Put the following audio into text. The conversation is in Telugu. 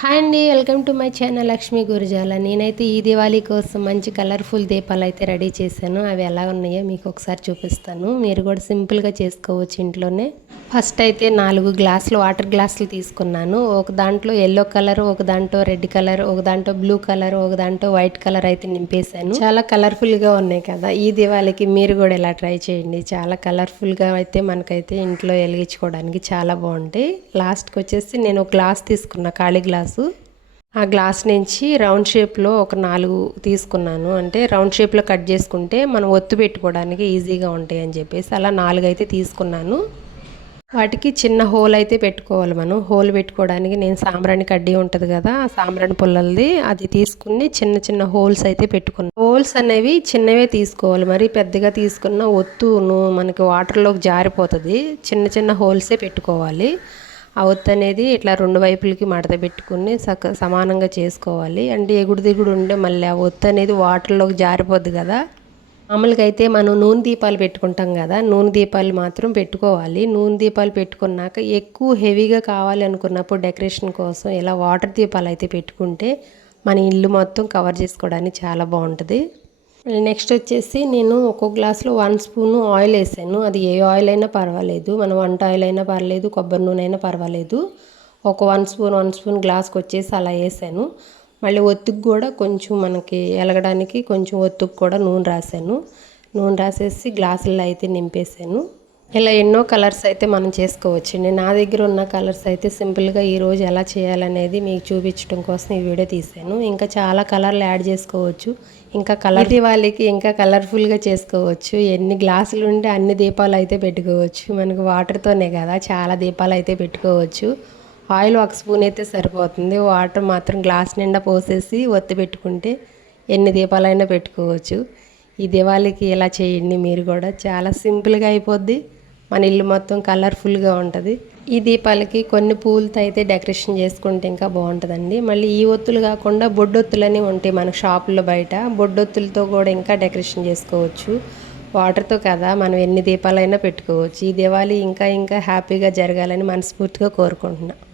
హాయ్ అండి welcome to my channel Lakshmi Gurujala. నేనైతే ఈ దివాళీ కోసం మంచి కలర్ఫుల్ దీపాలు అయితే రెడీ చేశాను. అవి ఎలా ఉన్నాయో మీకు ఒకసారి చూపిస్తాను. మీరు కూడా సింపుల్గా చేసుకోవచ్చు ఇంట్లోనే. ఫస్ట్ అయితే నాలుగు గ్లాసులు వాటర్ గ్లాసులు తీసుకున్నాను. ఒక దాంట్లో ఎల్లో కలర్ ఒక దాంట్లో రెడ్ కలర్ ఒక దాంట్లో బ్లూ కలర్ ఒక దాంట్లో వైట్ కలర్ అయితే నింపేశాను. చాలా కలర్ఫుల్గా ఉన్నాయి కదా. ఈ దివాళీకి మీరు కూడా ఇలా ట్రై చేయండి. చాలా కలర్ఫుల్గా అయితే మనకైతే ఇంట్లో వెలిగించుకోవడానికి చాలా బాగుంటాయి. లాస్ట్కి వచ్చేసి నేను ఒక గ్లాస్ తీసుకున్నా ఖాళీ గ్లాస్ ఆ గ్లాస్ నుంచి రౌండ్ షేప్లో ఒక నాలుగు తీసుకున్నాను. అంటే రౌండ్ షేప్లో కట్ చేసుకుంటే మనం ఒత్తు పెట్టుకోవడానికి ఈజీగా ఉంటాయి అని చెప్పేసి అలా నాలుగు అయితే తీసుకున్నాను. వాటికి చిన్న హోల్ అయితే పెట్టుకోవాలి మనం. హోల్ పెట్టుకోవడానికి నేను సాంబ్రాణి కడ్డీ ఉంటుంది కదా ఆ సాంబ్రాణి పుల్లలది అది తీసుకుని చిన్న చిన్న హోల్స్ అయితే పెట్టుకున్నాను. హోల్స్ అనేవి చిన్నవే తీసుకోవాలి. మరి పెద్దగా తీసుకున్న ఒత్తును మనకి వాటర్లోకి జారిపోతుంది. చిన్న చిన్న హోల్సే పెట్టుకోవాలి. ఆ ఒత్తు అనేది ఇట్లా రెండు వైపులకి మడత పెట్టుకుని సక సమానంగా చేసుకోవాలి. అంటే ఎగుడు దిగుడు ఉంటే మళ్ళీ ఆ ఒత్తు అనేది వాటర్లోకి జారిపోద్ది కదా. మామూలుగా అయితే మనం నూనె దీపాలు పెట్టుకుంటాం కదా. నూనె దీపాలు మాత్రం పెట్టుకోవాలి. నూనె దీపాలు పెట్టుకున్నాక ఎక్కువ హెవీగా కావాలి అనుకున్నప్పుడు డెకరేషన్ కోసం ఇలా వాటర్ దీపాలు అయితే పెట్టుకుంటే మన ఇల్లు మొత్తం కవర్ చేసుకోవడానికి చాలా బాగుంటుంది. నెక్స్ట్ వచ్చేసి నేను ఒక్కో గ్లాస్లో వన్ స్పూన్ ఆయిల్ వేసాను. అది ఏ ఆయిల్ అయినా పర్వాలేదు. మన వంట ఆయిల్ అయినా పర్లేదు కొబ్బరి నూనె అయినా పర్వాలేదు. ఒక వన్ స్పూన్ వన్ స్పూన్ గ్లాస్కి వచ్చేసి అలా వేసాను. మళ్ళీ ఒత్తుకు కూడా కొంచెం మనకి ఎలగడానికి కొంచెం ఒత్తుకు కూడా నూనె రాశాను నూనె రాసేసి గ్లాసుల్లో అయితే నింపేసాను. ఇలా ఎన్నో కలర్స్ అయితే మనం చేసుకోవచ్చు నా దగ్గర ఉన్న కలర్స్ అయితే సింపుల్గా ఈరోజు ఎలా చేయాలనేది మీకు చూపించడం కోసం ఈ వీడియో తీసాను ఇంకా చాలా కలర్లు యాడ్ చేసుకోవచ్చు. ఇంకా కలర్ దివాళీకి ఇంకా కలర్ఫుల్గా చేసుకోవచ్చు. ఎన్ని గ్లాసులు ఉంటే అన్ని దీపాలు అయితే పెట్టుకోవచ్చు. మనకు వాటర్తోనే కదా చాలా దీపాలు అయితే పెట్టుకోవచ్చు. ఆయిల్ ఒక స్పూన్ అయితే సరిపోతుంది. వాటర్ మాత్రం గ్లాస్ నిండా పోసేసి ఒత్తి పెట్టుకుంటే ఎన్ని దీపాలైనా పెట్టుకోవచ్చు. ఈ దివాళీకి ఇలా చేయండి మీరు కూడా. చాలా సింపుల్గా అయిపోద్ది. మన ఇల్లు మొత్తం కలర్ఫుల్గా ఉంటుంది. ఈ దీపాలకి కొన్ని పూలతో అయితే డెకరేషన్ చేసుకుంటే ఇంకా బాగుంటుందండి. మళ్ళీ ఈ ఒత్తులు కాకుండా బొడ్డొత్తులని ఉంటాయి మన షాపుల్లో బయట. బొడ్డొత్తులతో కూడా ఇంకా డెకరేషన్ చేసుకోవచ్చు. వాటర్తో కదా మనం ఎన్ని దీపాలైనా పెట్టుకోవచ్చు. ఈ దివాళీ ఇంకా ఇంకా హ్యాపీగా జరగాలని మనస్ఫూర్తిగా కోరుకుంటున్నాను